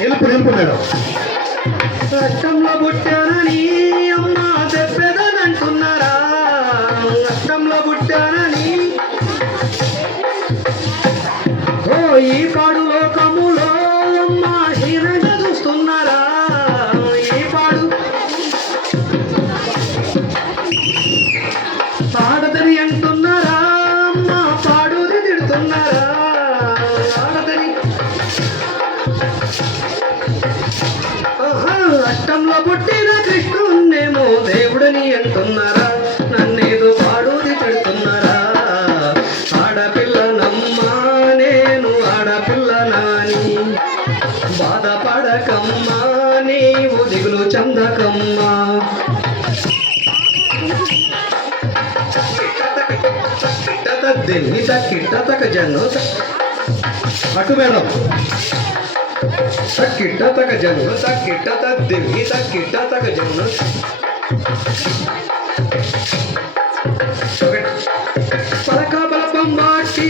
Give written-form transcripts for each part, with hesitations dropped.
నిలుపు మేడం. రక్తంలో పుట్టానని అమ్మ చెప్పేదనంటున్నారా? రక్తంలో పుట్టానని ఈ పాడు లోకములో అమ్మ హీనంగా చూస్తున్నారా? ఈ పాడు ఆడదని అంటున్నారా? అమ్మ పాడుది తిడుతున్నారా? ఆడదని రక్తంలో పుట్టిన కృష్ణున్నేమో దేవుడని అంటున్నారా? నన్నేదో పాడుది తిడుతున్నారా? ఆడపిల్లనమ్మా నేను ఆడపిల్లనాని బాధపడకమ్మా నీవు దిగులు చందకమ్మా. కిట్టతక జన్ను అటు మేడం. కిట్టతక జన్ను కిట్టత దివి కిట్టతక జన్ను పలక బలపం బాటి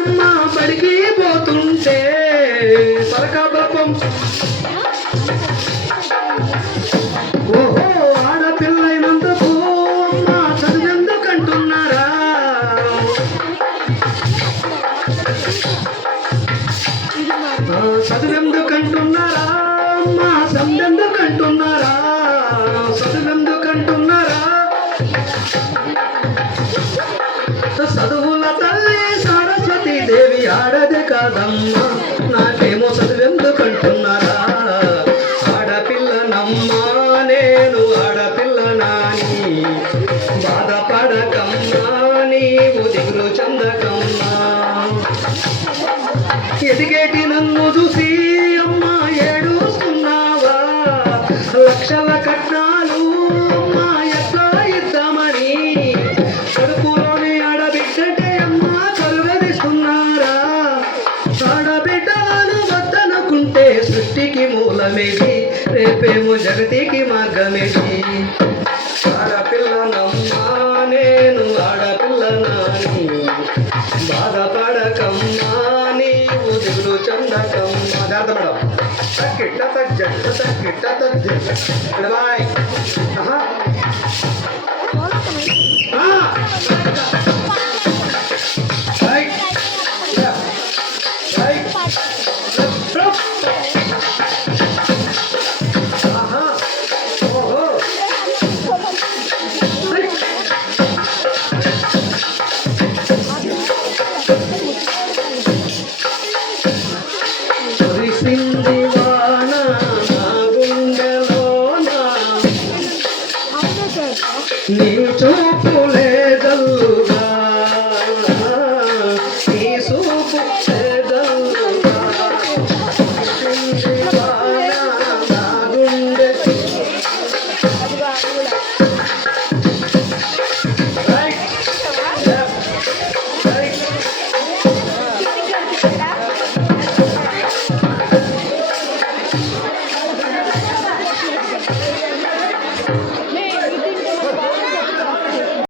అమ్మ బడికి పోతుంటే పలక బలపం ఓహో ఆడపిల్లైనందుకు అమ్మ చదువెందుకంటున్నారా? చదువెందుకంటున్నారా? అమ్మ సందెందుకంటున్నారా? చదువెందుకంటున్నారా? చదువుల తల్లి సరస్వతి దేవి ఆడదే కాదమ్మా, నాకేమో చదువెందుకంటున్నారా? ఆడపిల్లనమ్మా నేను ఆడపిల్లనాని బాధపడకమ్మా నీవు దిగులు చందకమ్మా. ఎదిగేటి నన్ను చూసి అమ్మ ఏడుస్తున్నావా? లక్షల కట్నాలు అమ్మ ఎట్లా ఇద్దామని కడుపులోని ఆడబిడ్డటే అమ్మ కలుగదిస్తున్నారా? ఆడబిడ్డలను వద్దనుకుంటే సృష్టికి మూలమేది, రేపేమో జగతికి మార్గమేది. ఆడపిల్లనమ్మా నేను ఆడపిల్లనాని బాధపడకమ్మా నీవు దిగులు చందకమ్మా. జాగ్రత్త మేడం. కిట్ట బాయ్. నీవు